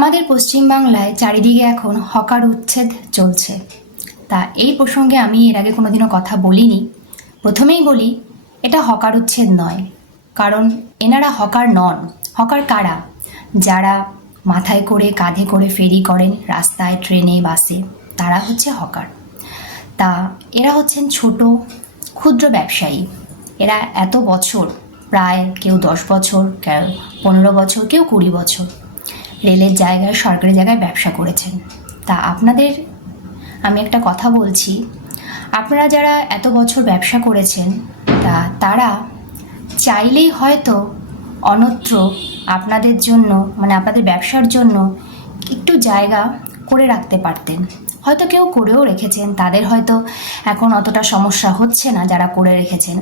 আমাদের পশ্চিমবাংলায় চারিদিকে এখন হকার উচ্ছেদ চলছে। তা এই প্রসঙ্গে আমি এর আগে কোনোদিনও কথা বলিনি। প্রথমেই বলি, এটা হকার উচ্ছেদ নয়, কারণ এনারা হকার নন। হকার কারা? যারা মাথায় করে কাঁধে করে ফেরি করেন রাস্তায়, ট্রেনে, বাসে, তারা হচ্ছে হকার। তা এরা হচ্ছেন ছোট ক্ষুদ্র ব্যবসায়ী। এরা এত বছর, প্রায় কেউ 10 বছর, কেউ 15 বছর, কেউ 20 বছর রেলের জায়গায়, সরকারি জায়গায় ব্যবসা করেছেন। তা আপনাদের আমি একটা কথা বলছি, আপনারা যারা এত বছর ব্যবসা করেছেন, তারা চাইলেই হয়তো অন্যত্র আপনাদের জন্য, মানে আপনাদের ব্যবসার জন্য একটু জায়গা করে রাখতে পারতেন। হয়তো কেউ করেও রেখেছেন, তাদের হয়তো এখন অতটা সমস্যা হচ্ছে না যারা করে রেখেছেন।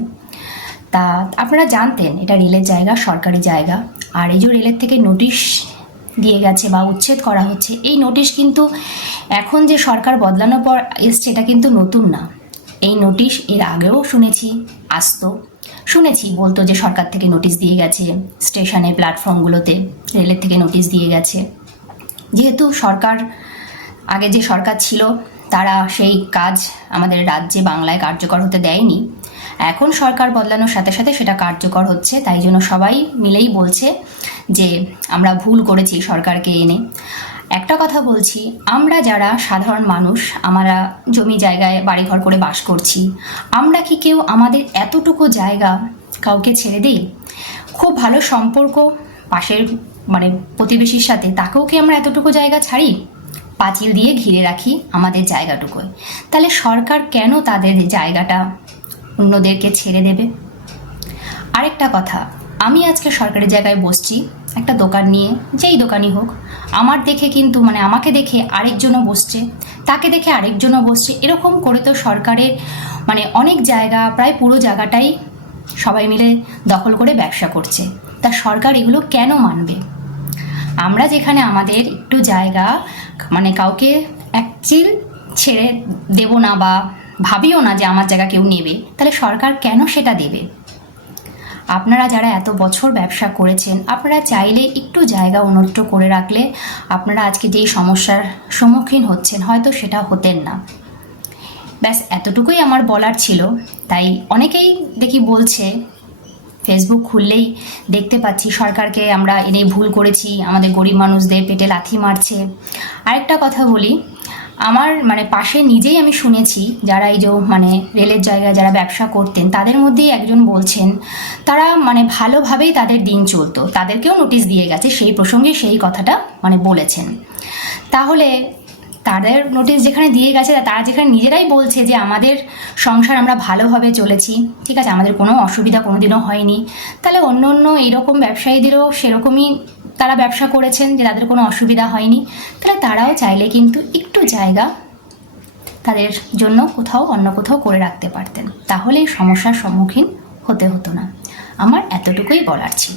তা আপনারা জানতেন এটা রেলের জায়গা, সরকারি জায়গা। আর এই যে রেলের থেকে নোটিশ দিয়ে গেছে বা উচ্ছেদ করা হচ্ছে, এই নোটিশ কিন্তু এখন যে সরকার বদলানোর পর এসছে, এটা কিন্তু নতুন না। এই নোটিশ এর আগেও শুনেছি বলতো যে সরকার থেকে নোটিশ দিয়ে গেছে, স্টেশনে, প্ল্যাটফর্মগুলোতে রেলের থেকে নোটিশ দিয়ে গেছে। যেহেতু আগে যে সরকার ছিল তারা সেই কাজ আমাদের রাজ্যে, বাংলায় কার্যকর হতে দেয়নি। এখন সরকার বদলানোর সাথে সাথে সেটা কার্যকর হচ্ছে, তাই জন্য সবাই মিলেই বলছে যে আমরা ভুল করেছি সরকারকে এনে। একটা কথা বলছি, আমরা যারা সাধারণ মানুষ, আমরা জমি জায়গায় বাড়িঘর করে বাস করছি, আমরা কি কেউ আমাদের এতটুকু জায়গা কাউকে ছেড়ে দিই? খুব ভালো সম্পর্ক পাশের প্রতিবেশীর সাথে, তাকেও কি আমরা এতটুকু জায়গা ছাড়ি? পাঁচিল দিয়ে ঘিরে রাখি আমাদের জায়গাটুকুই। তাহলে সরকার কেন তাদের জায়গাটা অন্যদেরকে ছেড়ে দেবে? আরেকটা কথা, আমি আজকে সরকারি জায়গায় বসছি একটা দোকান নিয়ে, যেই দোকানই হোক, আমার দেখে কিন্তু আমাকে দেখে আরেকজনও বসছে, তাকে দেখে আরেকজনও বসছে। এরকম করে তো সরকারের অনেক জায়গা, প্রায় পুরো জায়গাটাই সবাই মিলে দখল করে ব্যবসা করছে। তা সরকার এগুলো কেন মানবে? আমরা যেখানে আমাদের একটু জায়গা কাউকে একচিল ছেড়ে দেব না বা ভাবিও না যে আমার জায়গা কেউ নেবে, তাহলে সরকার কেন সেটা দেবে? আপনারা যারা এত বছর ব্যবসা করেছেন, আপনারা চাইলে একটু জায়গা অন্যত্র করে রাখলে আপনারা আজকে যেই সমস্যার সম্মুখীন হচ্ছেন হয়তো সেটা হতেন না। ব্যাস এতটুকুই আমার বলার ছিল। তাই অনেকেই দেখি বলছে, ফেসবুক খুললেই দেখতে পাচ্ছি সরকারকে আমরা এনেই ভুল করেছি, আমাদের গরিব মানুষদের পেটে লাথি মারছে। আরেকটা কথা বলি, আমার পাশে নিজেই আমি শুনেছি যারা এই যে রেলের জায়গায় যারা ব্যবসা করতেন, তাদের মধ্যেই একজন বলছেন তারা ভালোভাবেই তাদের দিন চলতো, তাদেরকেও নোটিশ দিয়ে গেছে, সেই প্রসঙ্গে সেই কথাটা বলেছেন। তাহলে তাদের নোটিশ যেখানে দিয়ে গেছে, তারা যেখানে নিজেরাই বলছে যে আমাদের সংসার আমরা ভালোভাবে চলেছি, ঠিক আছে, আমাদের কোনো অসুবিধা কোনোদিনও হয়নি, তাহলে অন্য অন্য এইরকম ব্যবসায়ীদেরও সেরকমই তারা ব্যবসা করেছেন যে তাদের কোনো অসুবিধা হয়নি। তাহলে তারাও চাইলে কিন্তু একটু জায়গা তাদের জন্য অন্য কোথাও করে রাখতে পারতেন, তাহলে এই সমস্যার সম্মুখীন হতে হতো না। আমার এতটুকুই বলার ছিল।